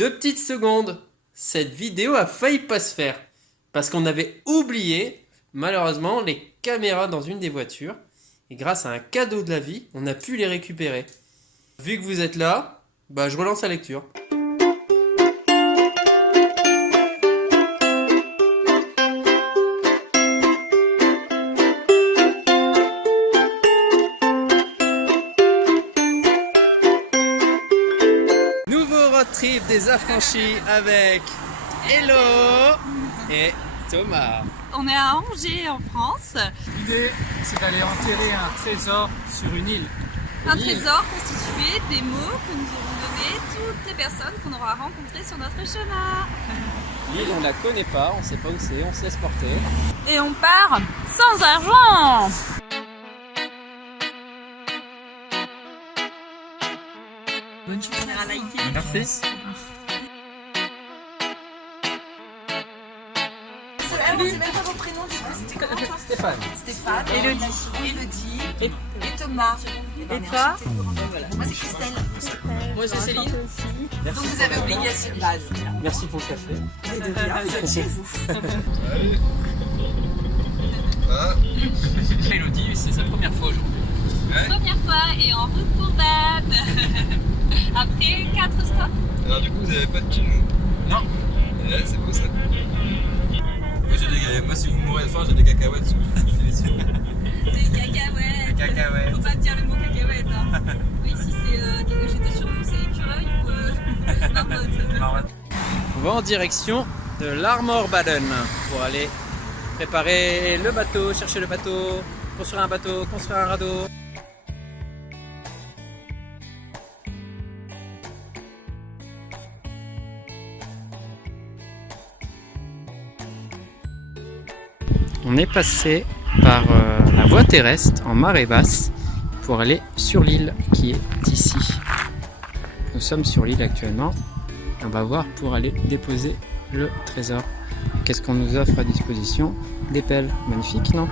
2 petites secondes. Cette vidéo a failli pas se faire. Parce qu'on avait oublié, malheureusement, les caméras dans une des voitures. Et grâce à un cadeau de la vie, on a pu les récupérer. Vu que vous êtes là, je relance la lecture. Nouveau road trip des affranchis avec Hello et Thomas. On est à Angers en France. L'idée, c'est d'aller enterrer un trésor sur une île. Un trésor constitué des mots que nous aurons donnés toutes les personnes qu'on aura rencontrées sur notre chemin. L'île, on la connaît pas, on sait pas où c'est, on se laisse porter. Et on part sans argent. Bonne chance à liker. Merci. C'est même pas vos prénoms, c'était comment toi? Stéphane, Elodie et Thomas. Et toi? Moi c'est Christelle. Moi c'est Céline. Donc vous avez obligation. Merci pour le café. Et de rien, vous êtes chez vous. Elodie, c'est sa première fois aujourd'hui. Première fois et en route pour Bâle. Après 4 stops. Alors du coup vous avez pas de thune? Non. Ouais, c'est beau ça. Moi si vous mourrez de faim j'ai des cacahuètes sous Des cacahuètes. Des cacahuètes. Faut pas dire le mot cacahuète. Hein. Oui, si c'est. J'étais sûre que c'est écureuil ou marmotte. On va en direction de l'Armor Baden pour aller préparer le bateau, chercher le bateau, construire un radeau. On est passé par la voie terrestre en marée basse pour aller sur l'île qui est ici. Nous sommes sur l'île actuellement. On va voir pour aller déposer le trésor. Qu'est-ce qu'on nous offre à disposition? Des pelles. Magnifique, non?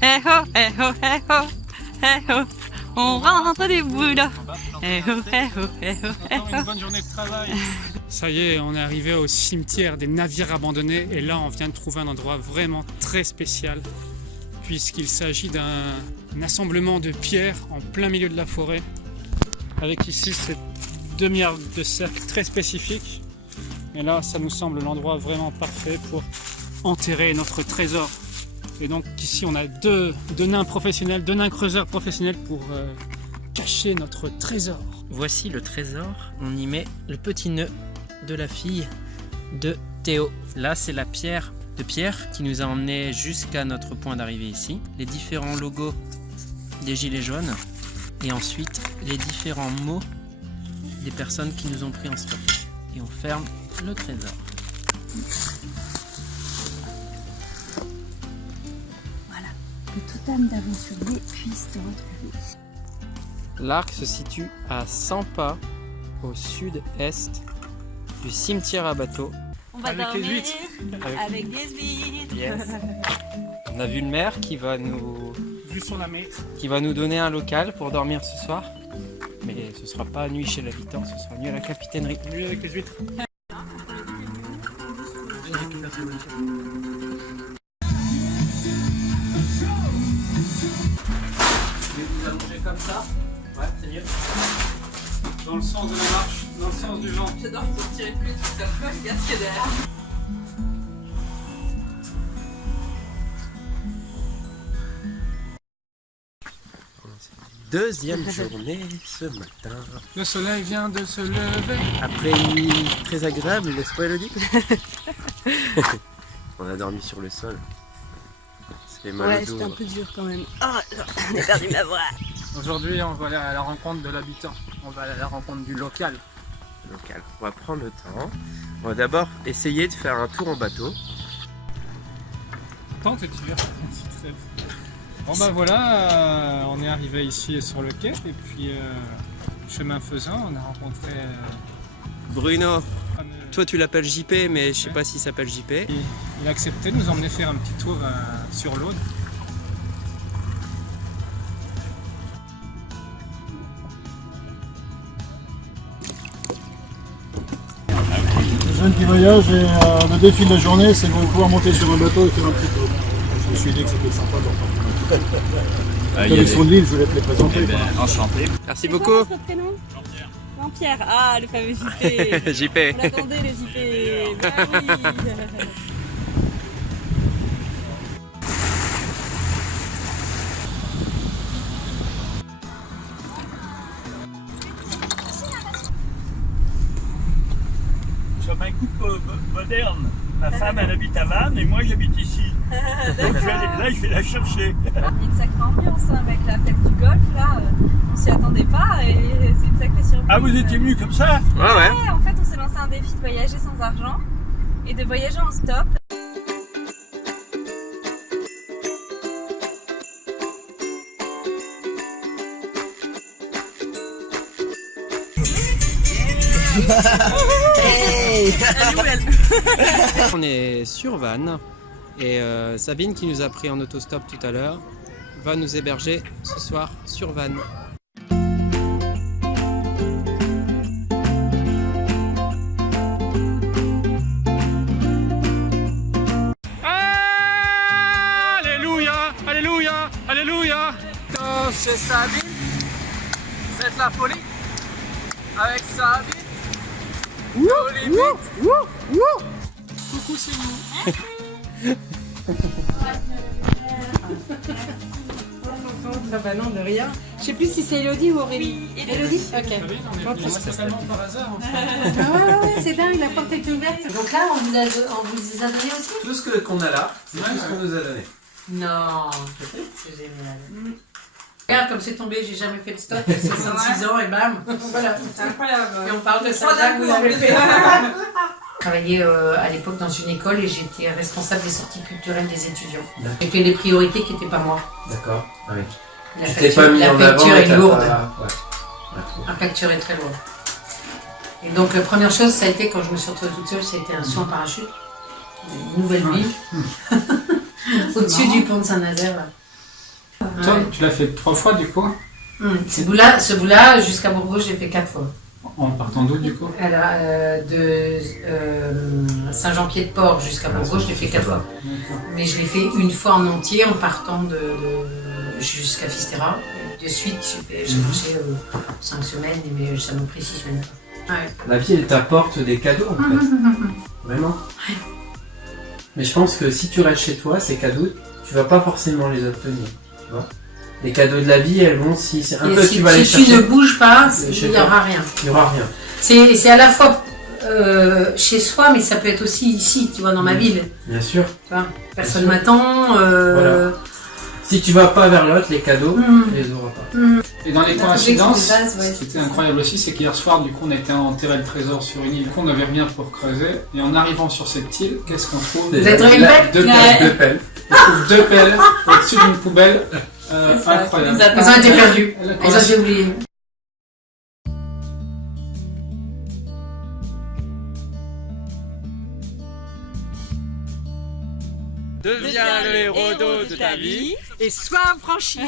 Eh oh, eh oh, eh oh, eh oh, on rentre des boulots. Eh oh, eh oh, eh oh, eh Encore une bonne journée de travail. Ça y est, on est arrivé au cimetière des navires abandonnés et là on vient de trouver un endroit vraiment très spécial puisqu'il s'agit d'un assemblement de pierres en plein milieu de la forêt avec ici cette demi-arc de cercle très spécifique et là ça nous semble l'endroit vraiment parfait pour enterrer notre trésor. Et donc ici on a deux nains professionnels, 2 nains creuseurs professionnels pour cacher notre trésor. Voici le trésor. On y met le petit nœud de la fille de Théo. Là, c'est la pierre de Pierre qui nous a emmené jusqu'à notre point d'arrivée ici. Les différents logos des gilets jaunes. Et ensuite, les différents mots des personnes qui nous ont pris en stop. Et on ferme le trésor. Voilà, que toute âme d'aventurier puisse te retrouver. L'arc se situe à 100 pas au sud-est du cimetière à bateau. On va Avec les dormir huîtres. avec des huîtres. Yes. On a vu le maire qui va nous donner un local pour dormir ce soir. Mais ce sera pas nuit chez l'habitant, ce sera nuit à la capitainerie. Nuit avec les huîtres. Vous allongez comme ça. Ouais, c'est mieux. Dans le sens de la marche, dans le sens du vent. J'adore que vous tirez plus les trucs comme ça, regarde ce qu'il y a derrière. Deuxième journée ce matin. Le soleil vient de se lever. Après une nuit très agréable, n'est-ce pas Elodie? On a dormi sur le sol. C'est mal Ouais, au dos. c'était un peu dur quand même. Oh, j'ai perdu ma voix. Aujourd'hui, on va aller à la rencontre de l'habitant. On va aller à la rencontre du local. Local. On va prendre le temps. On va d'abord essayer de faire un tour en bateau. Tente et tu verras. Bon bah voilà, on est arrivé ici sur le quai et puis chemin faisant, on a rencontré Bruno, toi tu l'appelles JP, mais je sais pas s'il s'appelle JP. Il a accepté de nous emmener faire un petit tour sur l'Aude. jeunes qui voyagent et le défi de la journée, c'est de pouvoir monter sur un bateau et faire un petit tour. Je me suis dit que c'était sympa d'en faire un petit peu. Collection de l'île, je vais te les présenter. Enchanté. Merci beaucoup. Votre prénom Jean-Pierre. Ah, le fameux JP. JP. On attendait le JP. Bah oui. Sur un couple moderne. Ma femme, elle habite à Vannes et moi, j'habite ici. Donc là, je vais la chercher. Il y a une sacrée ambiance hein, avec la fête du golf, là. On s'y attendait pas et c'est une sacrée surprise. Ah, vous étiez venu comme ça? Ouais, ouais. Ouais, en fait, on s'est lancé un défi de voyager sans argent et de voyager en stop. On est sur Vannes et Sabine qui nous a pris en autostop tout à l'heure va nous héberger ce soir sur Vannes. Alléluia, alléluia, alléluia. Chez Sabine, c'est la folie avec Sabine. Coucou, c'est nous. Bah non, de rien. Je sais plus si c'est Elodie ou Aurélie. Elodie. Ok. On est totalement par hasard. En fait. Ouais, c'est dingue, la porte est ouverte. Donc là, on vous les a donné aussi? Tout ce qu'on a là, c'est tout ce qu'on nous a donné. Non, c'est génial. Regarde comme c'est tombé, j'ai jamais fait de stop, 66 ans et bam, voilà. C'est incroyable. Et on parle de ça. Je travaillais à l'époque dans une école et j'étais responsable des sorties culturelles des étudiants. J'ai fait les priorités qui n'étaient pas moi. D'accord. Ah oui. La Tu t'es pas mis en avant. facture est lourde. Ouais. La facture est très lourde. Et donc la première chose, ça a été quand je me suis retrouvée toute seule, ça a été un saut en parachute. Une nouvelle vie. Au-dessus du pont de Saint-Nazaire. Toi, tu l'as fait 3 fois du coup? Ce bout-là, jusqu'à Bourgoin, j'ai fait 4 fois. En partant d'où du coup? Alors, de Saint-Jean-Pied-de-Port jusqu'à Bourgoin, je l'ai fait 4 fois. Mais je l'ai fait une fois en entier en partant jusqu'à Fisterra. De suite, j'ai marché 5 semaines, mais ça m'a pris 6 semaines. Ouais. La vie, elle t'apporte des cadeaux en fait. Vraiment. Mais je pense que si tu restes chez toi, ces cadeaux, tu vas pas forcément les obtenir. Tu vois, les cadeaux de la vie, elles vont si c'est un Et peu si, tu vas les si chercher. tu ne bouges pas, il Chez n'y toi. aura rien. Il n'y aura rien. C'est à la fois chez soi, mais ça peut être aussi ici, tu vois, dans ma ville. Bien sûr. Tu vois, personne sûr. m'attend. Voilà. Si tu vas pas vers l'autre, les cadeaux, tu les auras pas. Et dans les Dans coïncidences, toutes les bases, ouais, ce qui était incroyable aussi, c'est qu'hier soir, du coup, on était enterré le trésor sur une île qu'on n'avait rien pour creuser. Et en arrivant sur cette île, qu'est-ce qu'on trouve? Vous êtes trouvé une pelle? Deux pelles. Deux pelles. On trouve 2 pelles au-dessus d'une poubelle. Incroyable. Ils ont été perdus. La Ils ont été oubliés. Deviens le héros de ta vie et sois affranchi.